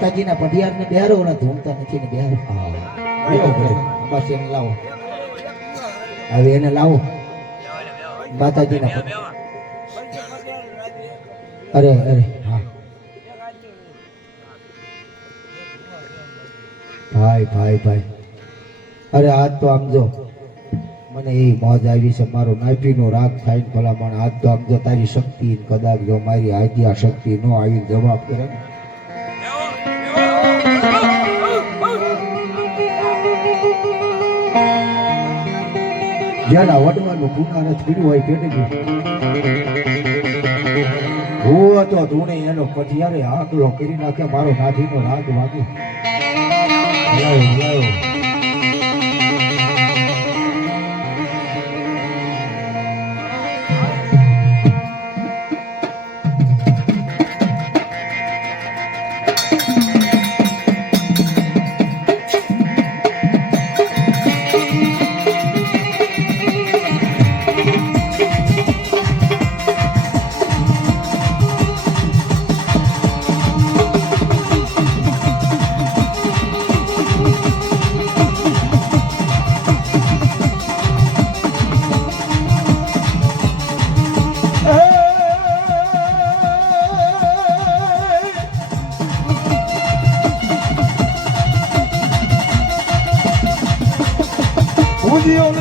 માતાજીના પઢિયારને બેહારો ઓલા ધૂમતા નથી ને બેહારો. બસ એને લાવો, હવે એને લાવો માતાજીના. અરે અરે હા ભાઈ ભાઈ ભાઈ, અરે આજ તો આમ જો મને એ મોજ આવી છે, મારો નાભીનો રાગ થાય ને ભલામણ. આજ તો આમ જો તારી શક્તિ કદાચ જો મારી આજી આ શક્તિ નો આવી જવાબ કરે જેના વડવાનું પુનારથ પીડ્યું હોય પેટે ગયું હું હતો ધૂણે એનો પટિયારે આકલો કરી નાખે, મારો નાભીનો રાગ વાગે. લાયો લાયો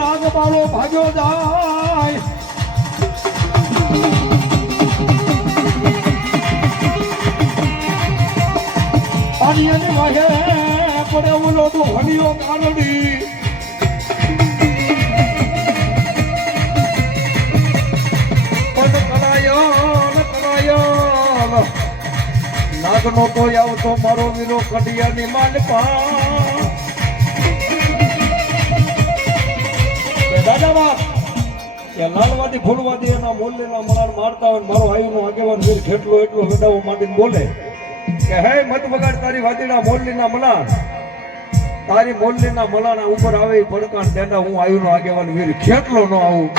નાગ મારો ભાગ્યો જાય. પાણી અને વાહે પડે ઓલો તો હડિયો કાનડી. પણ કરાયો નાગનો તો આવતો મારો વીરો કડિયાની માંડપા. લાલવાદી ફૂલવાદી એના મોલ્લીના મણાર મારતા હોય, મારો આઈનો આગેવાન વીર ખેટલો એટલો વેડાવો માંડીને બોલે કે હે મત વગાડ તારી વાદીના મોલ્લીના મલાણ, તારી મોલ્લીના મલાણા ઉપર આવે પડકાણ દેના હું આઈનો આગેવાન વીર ખેટલો નો આવું.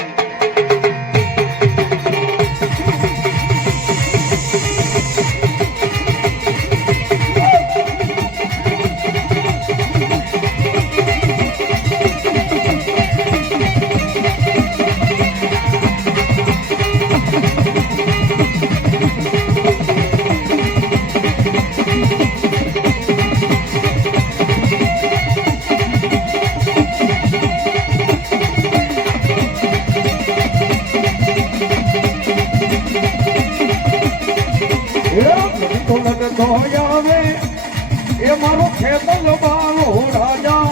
એ મારો ખેતર બાળો રાજા,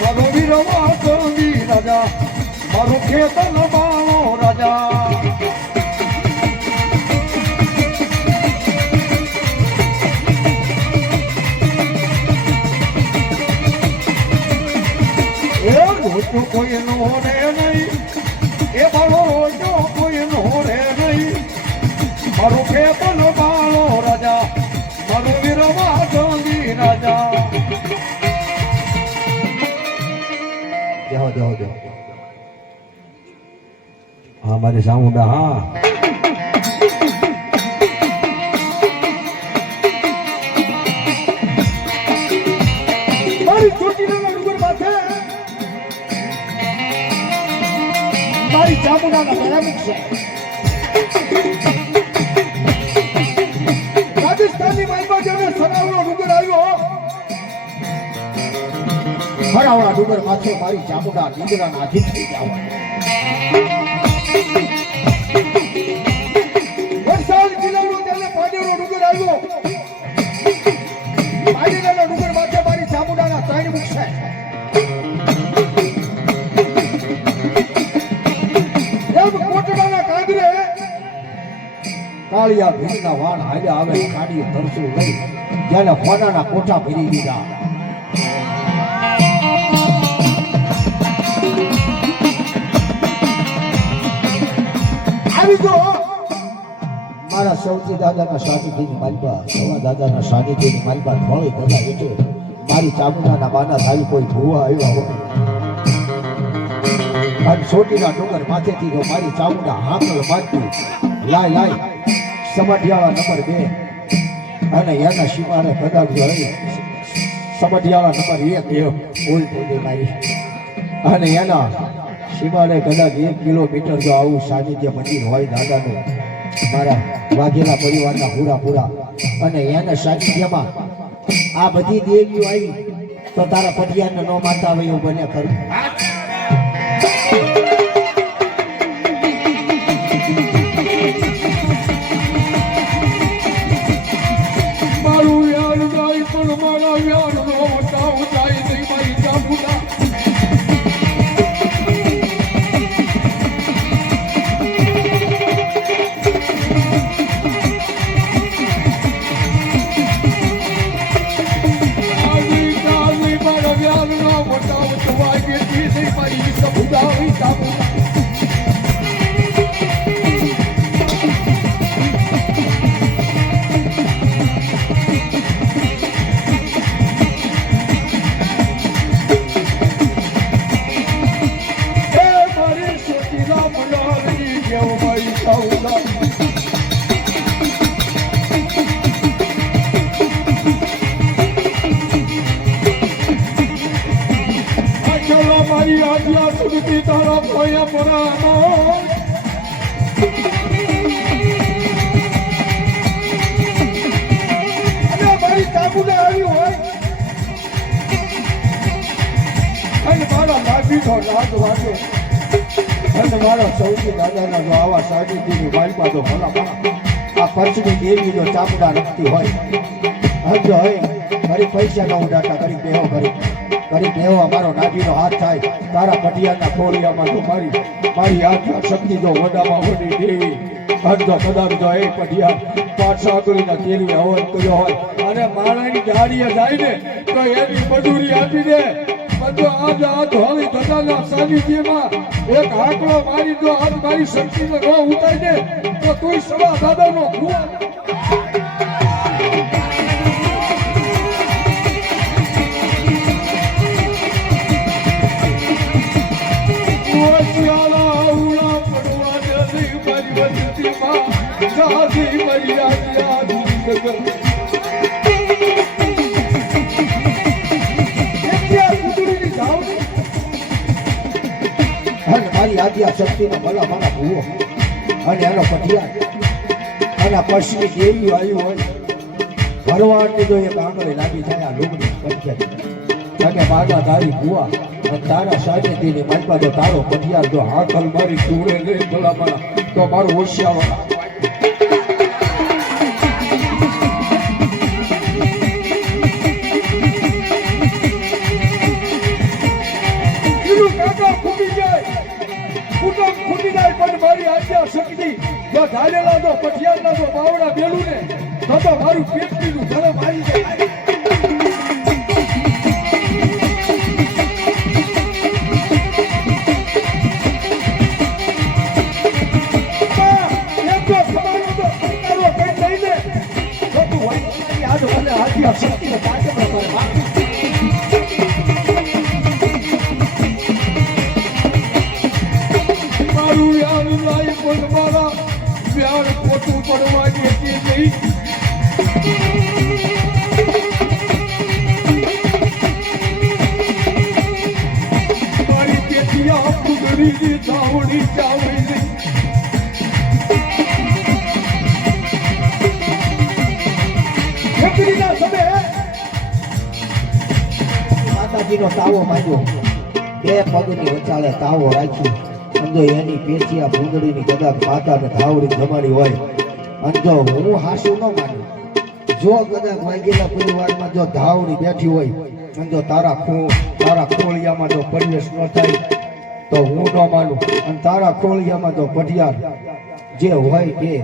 મારો વીરવા ચોંદી રાજા, મારો ખેતર બાળો રાજા. એ રોજો કોઈ નો રે નહીં, એ બાળો રોજો કોઈ નો રે નહીં, મારો ખેતર બાળો રાજા, મારો વીરવા ચોંદી રાજા. જાઓ જાઓ જાઓ. હા મારી સામુંડા હા. મારી ચોટીલાના ડુંગર માથે મારી ચામુંડાના મેળા મૂકશે. રાજસ્થાનની માલમાં જેને સરાવડો ડુંગર આવ્યો, સરાવડા ડુંગર માથે મારી ચામુંડા નીંદરાના આધીન થઈ જવા. વરસાદ જિલ્લાનો તેને પાડેલો ડુંગર આવ્યો, પાડેલાના ડુંગર માથે મારી ચામુંડાના ત્રણ મૂકશે. એમ કોટડાના કાંગરે કાળિયા ભીડના વાણ હાલ્યા આવે, કાઢીએ તરસું લઈ જેને હોનાના કોઠા ભરી દીધા. આવી જો મારા સૌથી દાદાના સાનિધ્યની માલપા, સવા દાદાના સાનિધ્યની માલપા થોડી બધા એટલે મારી ચામુંડાના બાના થાય કોઈ ભૂવા આવ્યા હોય અને ચોટીલા ડુંગર માથેથી જો મારી ચામુંડા હાકલ મારતી લાય લાય સમાઢિયાળા નંબર 2 અને એના સીમાને કદાચ જોઈ સમઢિયાળા નંબર 1 એ ભૂલ થઈ ગઈ મારી અને એના સીમાને કદાચ 1 કિલોમીટર જો આવું સાનિધ્ય મંદિર હોય દાદાનું મારા વાઘેલા પરિવારના પૂરા અને એના સાનિધ્યમાં આ બધી દેવીઓ આવી તો તારા પટિયાને ન મારતા હોય એવું બને ખરું મારું યાર જાય પણ મારા યાર નો વટાવ જાય નહીં મારી ચામુંડા મારી આજ્ઞા સુધી તારા ભોયા પરાનો અને મારી ચામુંડા આવી હોય અને મારા નાભીનો નાદ વાગે અને મારા સૌથી દાદાના જો આવા સાનિધ્યની વાલપા તો ભલા આ પંચની દેવી જો ચામુંડા રખતી હોય હજો હોય મારી પૈસા ન ઉડાતા કરી બેહો કરી એવો અમારો નાભીનો હાથ થાય તારા પટિયાના ખોળિયામાં તો મારી આખ્યા શક્તિ જો વડામાં વડી દેવી હજો કદાચ જો એ પટિયા પાછા આગળના કેરવી હવન કર્યો હોય અને માણાની ગાડીએ જાય ને તો એની મજૂરી આપી દે બધો આજ હોળી દાદાના સાનિધ્યમાં એક હાકડો મારી દો આજ મારી શક્તિને ન ઉતારી દે તો તું સવા દાદાનો ભૂવા મારી આદ્યા શક્તિનો ભલા મારા ભૂવો અને એનો પટિયા અને પશ્ચિમી દેવી આવ્યું હોય ભરવાડની જો એક આંગળી લાગી થાય આ લુગડી પંચાયત અને માગા તારી ભૂવા અને તારા સાનિધ્યની માલપા જો તારો પટિયા જો હાકલ મારી ટૂળે લઈ ભલા મારા તો મારું હોશિયાર શક્તિ જો ધારેલા તો પટિયારના તો બાવડા બેલું ને તો મારું પેટ પીલું ઘરે મારી જાય માતાજીનો તાવો માંગ્યો બે પગની વચાળે તાવો રાખી સમજો એની પેચિયા ભૂંગળીની કદાચ માતાને ધાવડી જમાડી હોય અને જો હું હાસું ન માનું જો કદાચ વાગેલા પરિવારમાં જો ધાવડી બેઠી હોય અને જો તારા ખોળિયામાં જો પરિવેશ ન થાય તો હું ન માનું અને તારા ખોળિયામાં જો પટિયાર જે હોય તે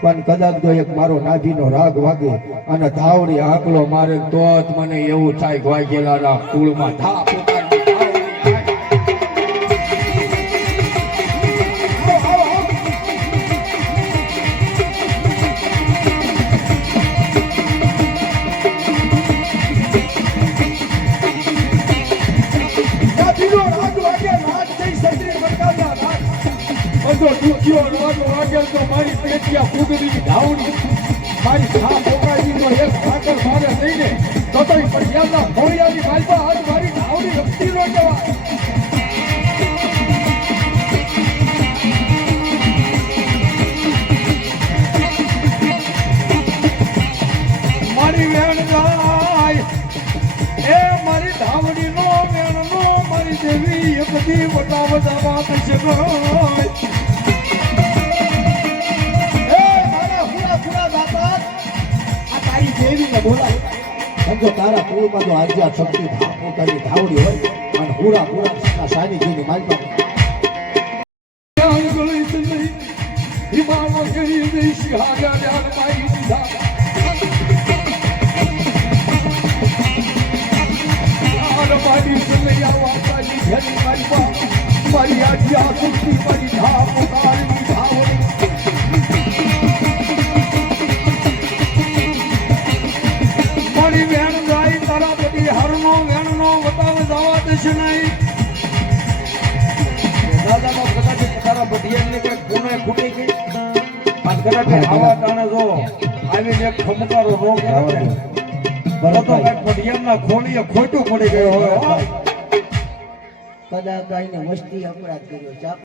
પણ કદાચ જો એક મારો નાભીનો રાગ વાગે અને ધાવડી આંકલો મારે તો જ મને એવું થાય કે વાગેલાના કુળમાં ધા મારી પેટિયા ફૂગડી ધાવડી મારી ખા પોકાજી નો એક છતાંય પડિયાના ખોડિયાની માલપા આજ મારી ધાવડી હસ્તી નો કહેવાય. મારી વેણ ગાય એ મારી ધાવડી નો વેણ નો મારી દેવી એક દી વટા વટા વાત છે ગાય. એ મારા હુરા હુરા દાતા આ તારી દેવીને બોલાય. સમજો તારા કુળમાં જો આદ્યા શક્તિ પોતાની ધાવડી હોય અને હુરા હુરા સાનિધ્યની માલપા હિમાલય ગરી દેશી હાજા જાન માઈ દીધા. મારી સલૈયા વાતાની ઘેરી માલપા મારી આદ્યા શક્તિ મારી ધામ તારી ધાવડી. મારી વેણ ગાય તારા બધી હરનો વેણનો વટાવ જવા દેશે નહીં. દાદાનો કદાચ તારા બધિયાને કોઈ કોને ખૂટી ગઈ અને કદાચ આવા ટાણે જો આવીને એક ખમકારો નો કરે ને બરાબર તો કઈ બધિયાના ખોલીએ ખોટું પડી ગયું હોય. કદાચ ગાયને વસ્તી અપરાધ કર્યો ચાપ